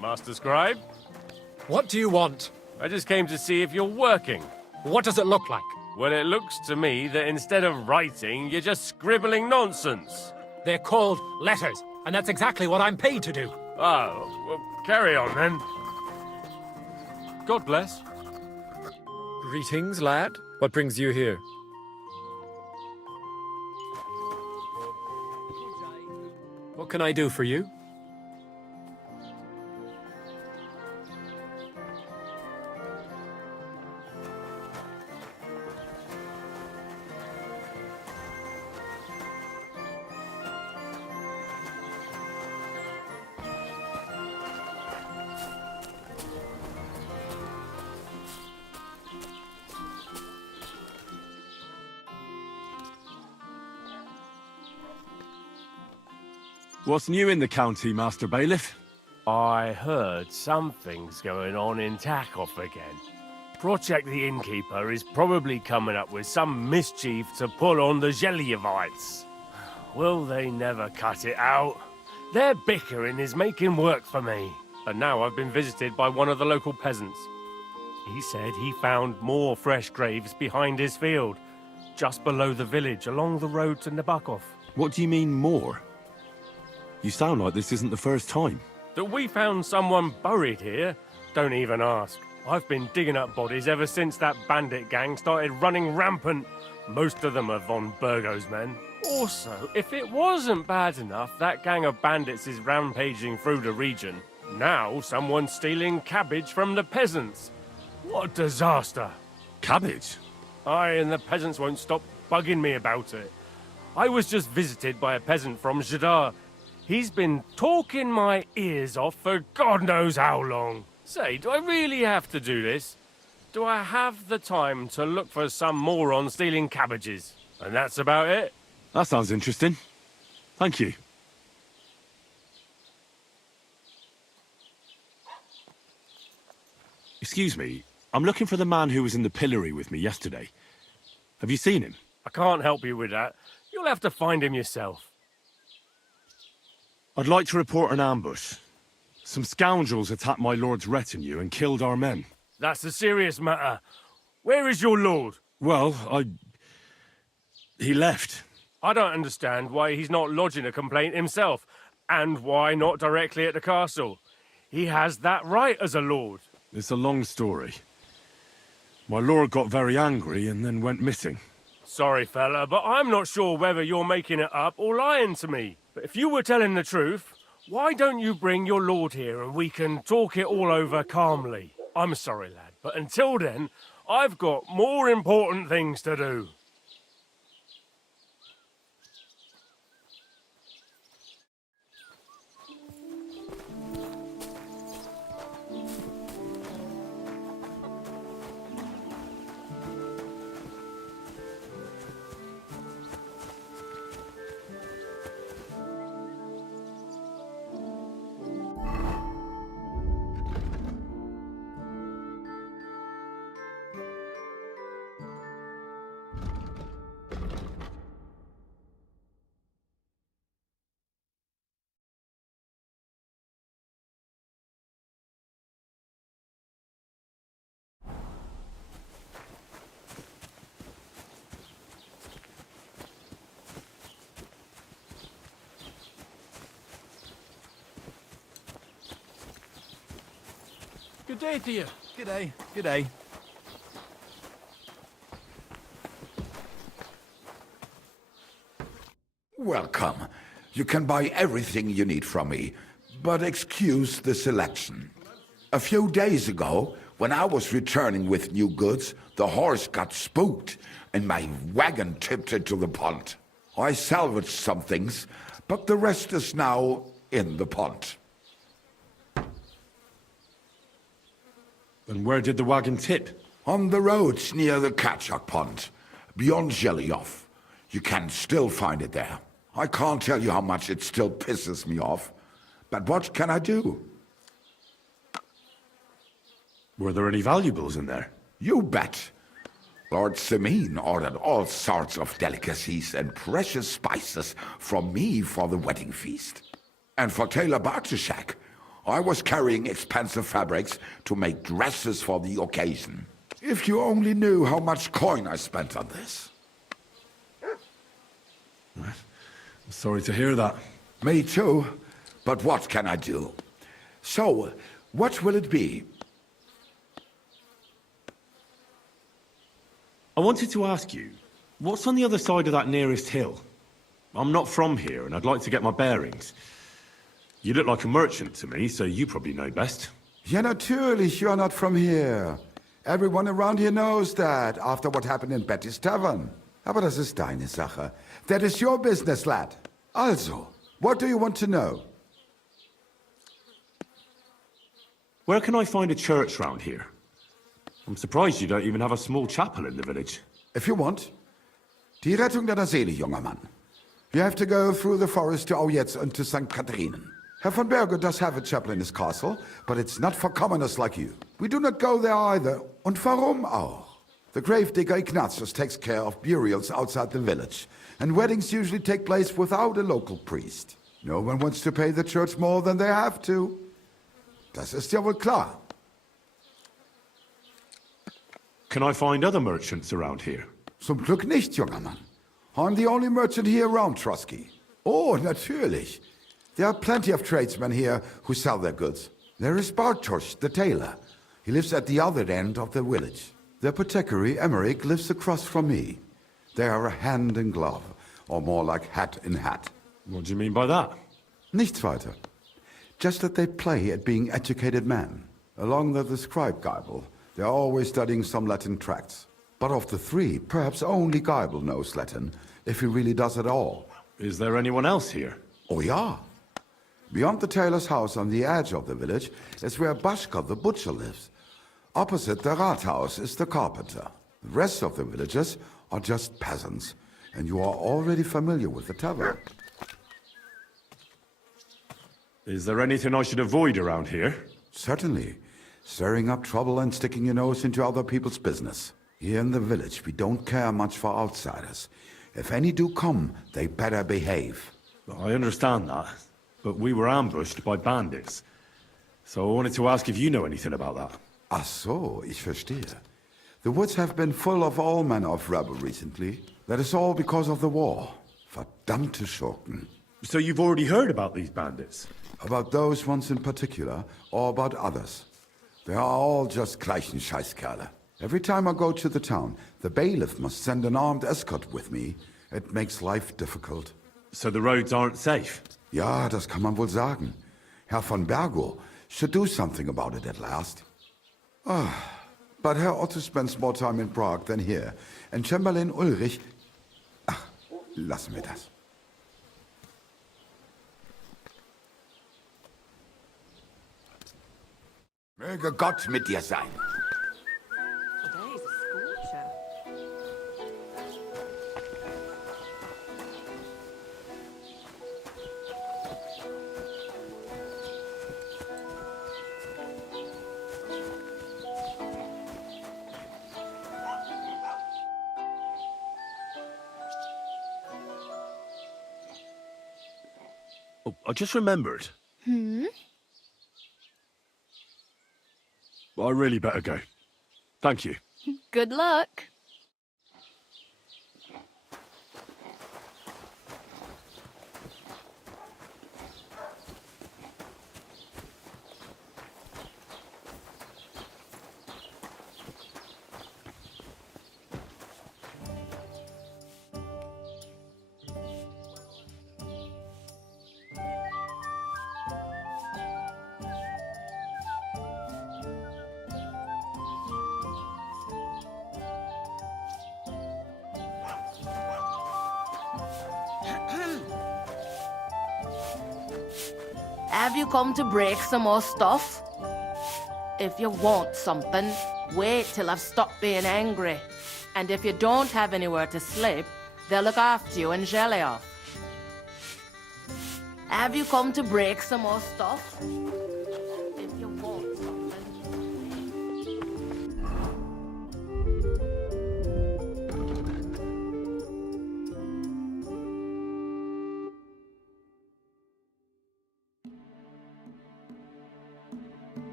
Master Scribe? What do you want? I just came to see if you're working. What does it look like? Well, it looks to me that instead of writing, you're just scribbling nonsense. They're called letters, and that's exactly what I'm paid to do. Oh, well, carry on then. God bless. Greetings, lad. What brings you here? What can I do for you? What's new in the county, Master Bailiff? I heard something's going on in Takoff again. Project the Innkeeper is probably coming up with some mischief to pull on the Gelievites. Will they never cut it out? Their bickering is making work for me. And now I've been visited by one of the local peasants. He said he found more fresh graves behind his field, just below the village along the road to Nabokov. What do you mean, more? You sound like this isn't the first time. That we found someone buried here? Don't even ask. I've been digging up bodies ever since that bandit gang started running rampant. Most of them are von Burgo's men. Also, if it wasn't bad enough that gang of bandits is rampaging through the region, now someone's stealing cabbage from the peasants. What a disaster. Cabbage? Aye, and the peasants won't stop bugging me about it. I was just visited by a peasant from Jadar. He's been talking my ears off for God knows how long. Say, do I really have to do this? Do I have the time to look for some moron stealing cabbages? And that's about it? That sounds interesting. Thank you. Excuse me, I'm looking for the man who was in the pillory with me yesterday. Have you seen him? I can't help you with that. You'll have to find him yourself. I'd like to report an ambush. Some scoundrels attacked my lord's retinue and killed our men. That's a serious matter. Where is your lord? Well, he left. I don't understand why he's not lodging a complaint himself, and why not directly at the castle. He has that right as a lord. It's a long story. My lord got very angry and then went missing. Sorry, fella, but I'm not sure whether you're making it up or lying to me. But if you were telling the truth, why don't you bring your lord here and we can talk it all over calmly? I'm sorry, lad, but until then, I've got more important things to do. Good day to you. Good day. Good day. Welcome. You can buy everything you need from me, but excuse the selection. A few days ago, when I was returning with new goods, the horse got spooked and my wagon tipped into the pond. I salvaged some things, but the rest is now in the pond. And where did the wagon tip? On the roads near the Katchak pond, beyond Zhelyov. You can still find it there. I can't tell you how much it still pisses me off, but what can I do? Were there any valuables in there? You bet. Lord Semin ordered all sorts of delicacies and precious spices from me for the wedding feast. And for Taylor Bartashak, I was carrying expensive fabrics to make dresses for the occasion. If you only knew how much coin I spent on this. I'm sorry to hear that. Me too, but what can I do? So, what will it be? I wanted to ask you, what's on the other side of that nearest hill? I'm not from here, and I'd like to get my bearings. You look like a merchant to me, so you probably know best. Ja, natürlich, you're not from here. Everyone around here knows that, after what happened in Betty's Tavern. Aber das ist deine Sache. That is your business, lad. Also, what do you want to know? Where can I find a church round here? I'm surprised you don't even have a small chapel in the village. If you want. Die Rettung deiner Seele, junger Mann. You have to go through the forest to Aujetz and to St. Catharinen. Herr von Berger does have a chapel in his castle, but it's not for commoners like you. We do not go there either. Und warum auch? The gravedigger Ignatius takes care of burials outside the village, and weddings usually take place without a local priest. No one wants to pay the church more than they have to. Das ist ja wohl klar. Can I find other merchants around here? Zum Glück nicht, junger Mann. I'm the only merchant here around Trusky. Oh, natürlich. There are plenty of tradesmen here who sell their goods. There is Bartosz, the tailor. He lives at the other end of the village. The apothecary, Emmerich, lives across from me. They are hand in glove, or more like hat in hat. What do you mean by that? Nichts weiter. Just that they play at being educated men. Along the scribe Geibel, they are always studying some Latin tracts. But of the three, perhaps only Geibel knows Latin, if he really does at all. Is there anyone else here? Oh ja. Beyond the tailor's house on the edge of the village is where Bashka the butcher lives. Opposite the Rathaus is the carpenter. The rest of the villagers are just peasants, and you are already familiar with the tavern. Is there anything I should avoid around here? Certainly. Stirring up trouble and sticking your nose into other people's business. Here in the village, we don't care much for outsiders. If any do come, they better behave. I understand that, but we were ambushed by bandits. So I wanted to ask if you know anything about that. Ach so, ich verstehe. The woods have been full of all manner of rebel recently. That is all because of the war. Verdammte Schurken. So you've already heard about these bandits? About those ones in particular, or about others. They are all just gleichen Scheißkerle. Every time I go to the town, the bailiff must send an armed escort with me. It makes life difficult. So the roads aren't safe? Ja, das kann man wohl sagen. Herr von Bergo should do something about it at last. But Herr Otto spends more time in Prague than here. And Chamberlain Ulrich... Ach, lassen wir das. Möge Gott mit dir sein. Today's a scorcher. Oh, I just remembered. I really better go. Thank you. Good luck. Have you come to break some more stuff? If you want something, wait till I've stopped being angry. And if you don't have anywhere to sleep, they'll look after you in Gelioff. Have you come to break some more stuff? If you want something...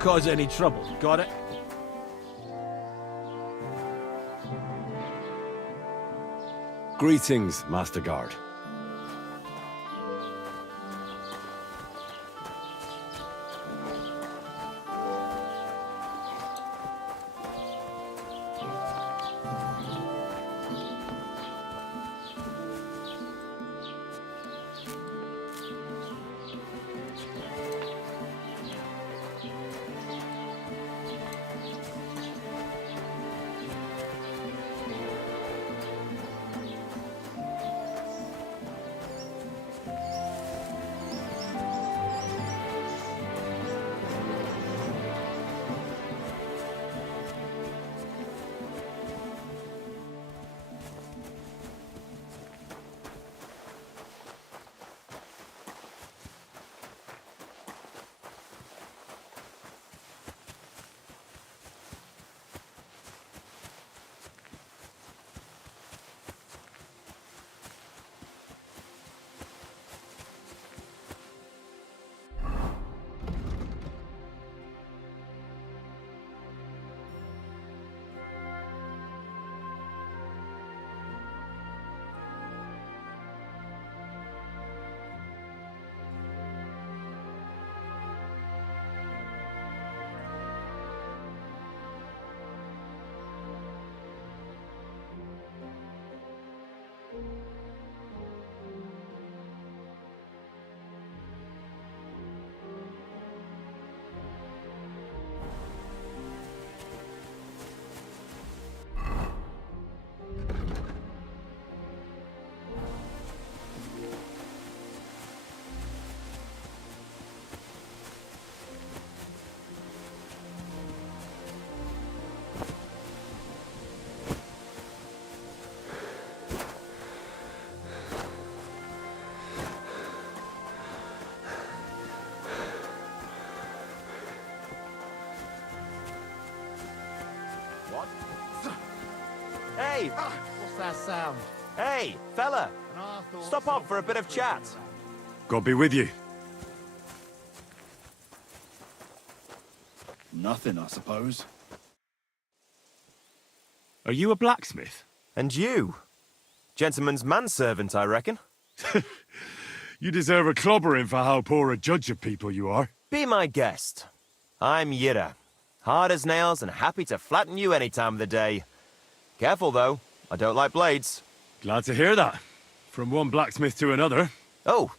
cause any trouble. Got it? Greetings, Master Guard. Hey! What's that sound? Hey, fella! Stop off for a bit of chat. God be with you. Nothing, I suppose. Are you a blacksmith? And you? Gentleman's manservant, I reckon. You deserve a clobbering for how poor a judge of people you are. Be my guest. I'm Yira. Hard as nails and happy to flatten you any time of the day. Careful, though. I don't like blades. Glad to hear that. From one blacksmith to another. Oh,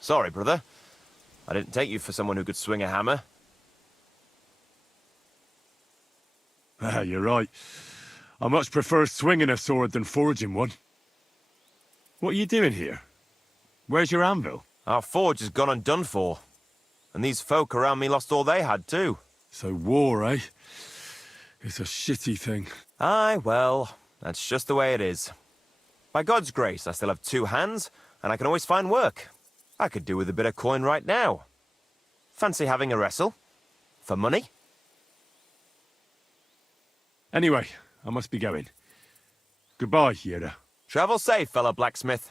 sorry, brother. I didn't take you for someone who could swing a hammer. Ah, you're right. I much prefer swinging a sword than forging one. What are you doing here? Where's your anvil? Our forge has gone undone for. And these folk around me lost all they had, too. So war, eh? It's a shitty thing. Aye, well, that's just the way it is. By God's grace, I still have 2 hands, and I can always find work. I could do with a bit of coin right now. Fancy having a wrestle? For money? Anyway, I must be going. Goodbye, Yira. Travel safe, fellow blacksmith.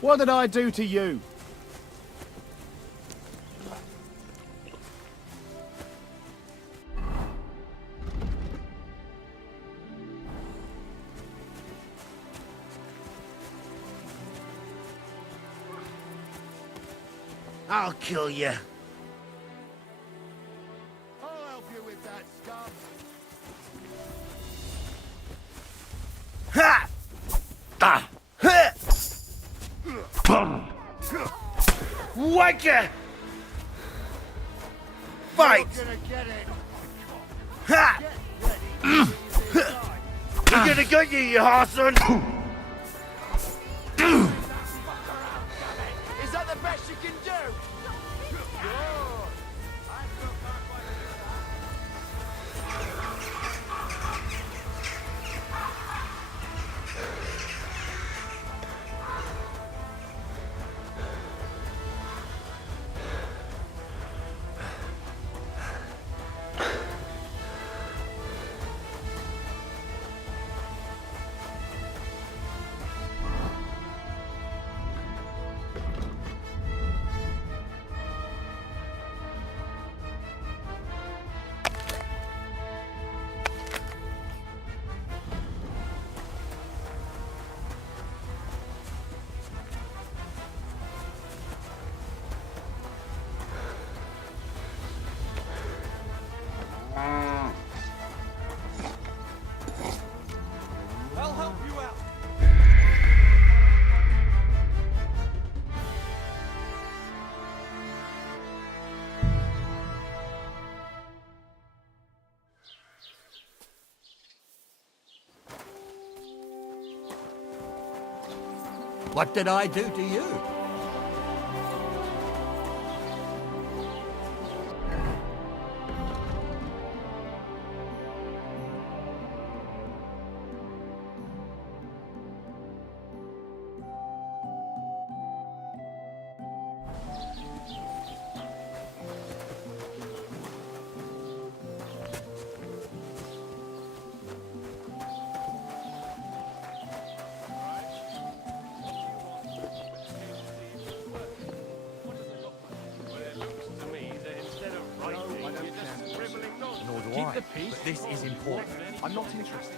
What did I do to you? I'll kill you. I'll help you with that, scum. Ha! Ah! Ha! Whacker! Fight! Gonna get it. Ha! We're gonna get you, you Harson! Is that the best you can do? What did I do to you? Keep the peace. But this is important. I'm not interested.